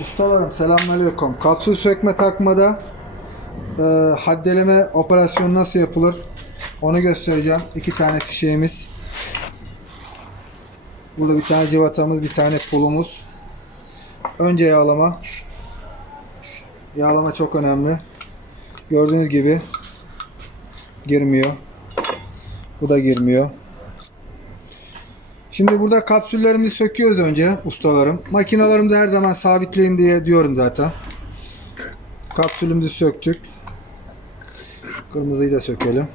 Ustalarım selamünaleyküm. Kapsül sökme takmada e, haddeleme operasyonu nasıl yapılır onu göstereceğim. İki tane fişeğimiz. Burada bir tane civatamız, bir tane pulumuz. Önce yağlama. Yağlama çok önemli. Gördüğünüz gibi girmiyor. Bu da girmiyor. Şimdi burada kapsüllerimizi söküyoruz önce ustalarım. Makinalarımda her zaman sabitleyin diye diyorum zaten. Kapsülümüzü söktük. Kırmızıyı da sökelim.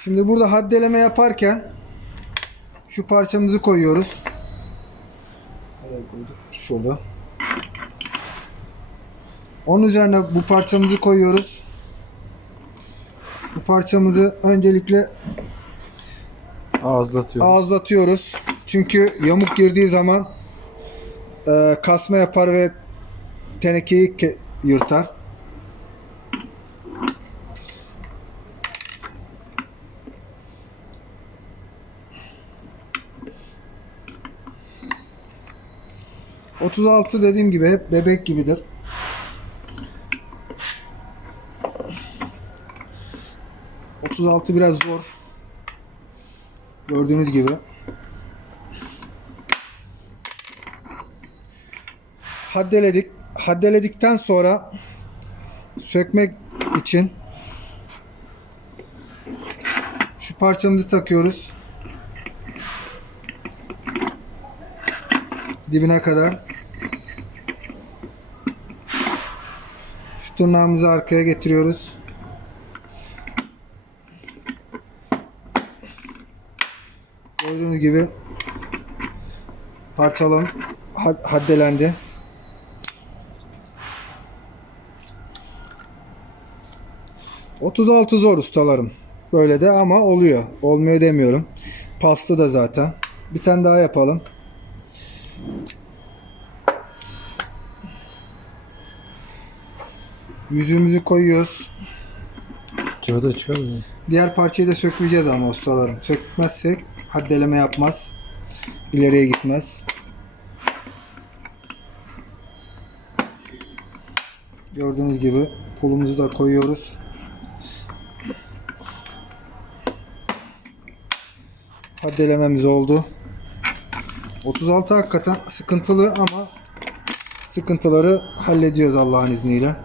Şimdi burada haddeleme yaparken şu parçamızı koyuyoruz. Şurada. Onun üzerine bu parçamızı koyuyoruz. Bu parçamızı öncelikle Ağızlatıyor. ağızlatıyoruz. Çünkü yamuk girdiği zaman e, kasma yapar ve tenekeyi ke- yırtar. ...36 dediğim gibi hep bebek gibidir. ...36 biraz zor. Gördüğünüz gibi. Haddeledik. Haddeledikten sonra sökmek için şu parçamızı takıyoruz. Dibine kadar. Şu tırnağımızı arkaya getiriyoruz. Gördüğünüz gibi parçalam had- haddelendi. ...36 zor ustalarım. Böyle de ama oluyor. Olmuyor demiyorum. Pastı da zaten. Bir tane daha yapalım. Yüzüğümüzü koyuyoruz. Cıvıda çıkar mı? Diğer parçayı da sökmeyeceğiz ama ustalarım. Sökmezsek haddeleme yapmaz. İleriye gitmez. Gördüğünüz gibi pulumuzu da koyuyoruz. Haddelememiz oldu. 36 hakikaten sıkıntılı ama sıkıntıları hallediyoruz Allah'ın izniyle.